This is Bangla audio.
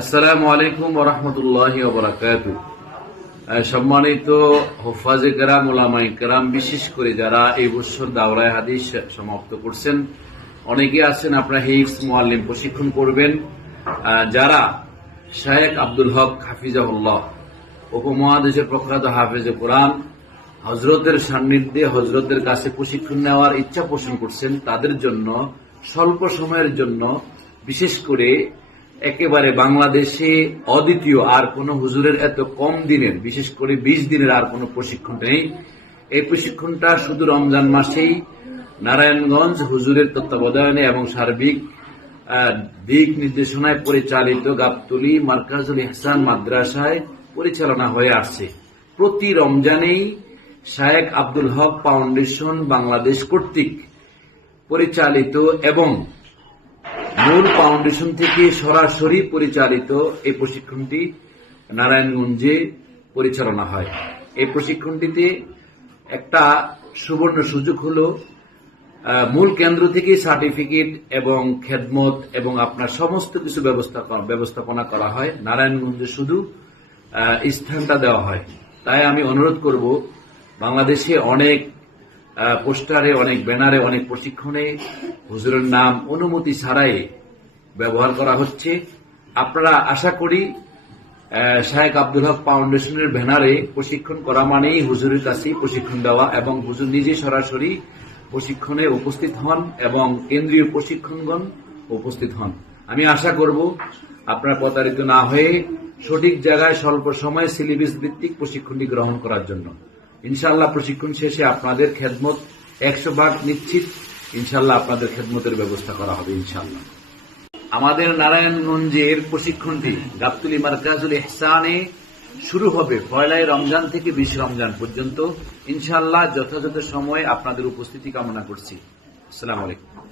আসসালামু আলাইকুম ওয়া রাহমাতুল্লাহি ওয়া বারাকাতুহু। সম্মানিত হুফাজে কেরাম, উলামায়ে কেরাম, বিশেষ করে যারা এই বছর দাওরায়ে হাদিস সমাপ্ত করছেন, অনেকে আছেন আপনারা হিফজ মুআল্লিম প্রশিক্ষণ করবেন। যারা শায়েখ আব্দুল হক হাফিজাহুল্লাহ উপমহাদেশের প্রখ্যাত হাফেজে কোরআন হযরতের সান্নিধ্যে হযরতের কাছে প্রশিক্ষণ নেওয়ার ইচ্ছা পোষণ করছেন, তাদের জন্য স্বল্প সময়ের জন্য, বিশেষ করে একেবারে বাংলাদেশে অদ্বিতীয় আর কোন হুজুরের এত কম দিনের, বিশেষ করে 20 দিনের আর কোন প্রশিক্ষণ নেই। এই প্রশিক্ষণটা শুধু রমজান মাসেই নারায়ণগঞ্জ হুজুরের তত্ত্বাবধানে এবং সার্বিক দিক নির্দেশনায় পরিচালিত গাবতলী মারকাজুল ইহসান মাদ্রাসায় পরিচালনা হয়ে আসছে। প্রতি রমজানেই শায়েখ আব্দুল হক ফাউন্ডেশন বাংলাদেশ কর্তৃক পরিচালিত এবং মূল ফাউন্ডেশন থেকে সরাসরি পরিচালিত এই প্রশিক্ষণটি নারায়ণগঞ্জে পরিচালনা হয়। এই প্রশিক্ষণটিতে একটা সুবর্ণ সুযোগ হলো মূল কেন্দ্র থেকে সার্টিফিকেট এবং খেদমত এবং আপনার সমস্ত কিছু ব্যবস্থাপনা করা হয়। নারায়ণগঞ্জে শুধু স্থানটা দেওয়া হয়। তাই আমি অনুরোধ করব, বাংলাদেশে অনেক পোস্টারে, অনেক ব্যানারে, অনেক প্রশিক্ষণে হুজুরের নাম অনুমতি ছাড়াই ব্যবহার করা হচ্ছে। আপনারা আশা করি শায়েখ আব্দুল হক ফাউন্ডেশনের ব্যানারে প্রশিক্ষণ করা মানেই হুজুরের কাছেই প্রশিক্ষণ দেওয়া এবং হুজুর নিজে সরাসরি প্রশিক্ষণে উপস্থিত হন এবং কেন্দ্রীয় প্রশিক্ষণগণ উপস্থিত হন। আমি আশা করব আপনারা প্রতারিত না হয়ে সঠিক জায়গায় স্বল্প সময়ে সিলেবাস ভিত্তিক প্রশিক্ষণটি গ্রহণ করার জন্য। ইনশাআল্লাহ প্রশিক্ষণ শেষে আপনাদের খেদমত 100% নিশ্চিত। ইনশাআল্লাহ আপনাদের খেদমতের ব্যবস্থা করা হবে ইনশাআল্লাহ। আমাদের নারায়ণগঞ্জের প্রশিক্ষণটি গাবতলী মারকাজুল ইহসানে শুরু হবে 1 রমজান থেকে 20 রমজান পর্যন্ত। ইনশাআল্লাহ যথাযথ সময়ে আপনাদের উপস্থিতি কামনা করছি। আসসালামু আলাইকুম।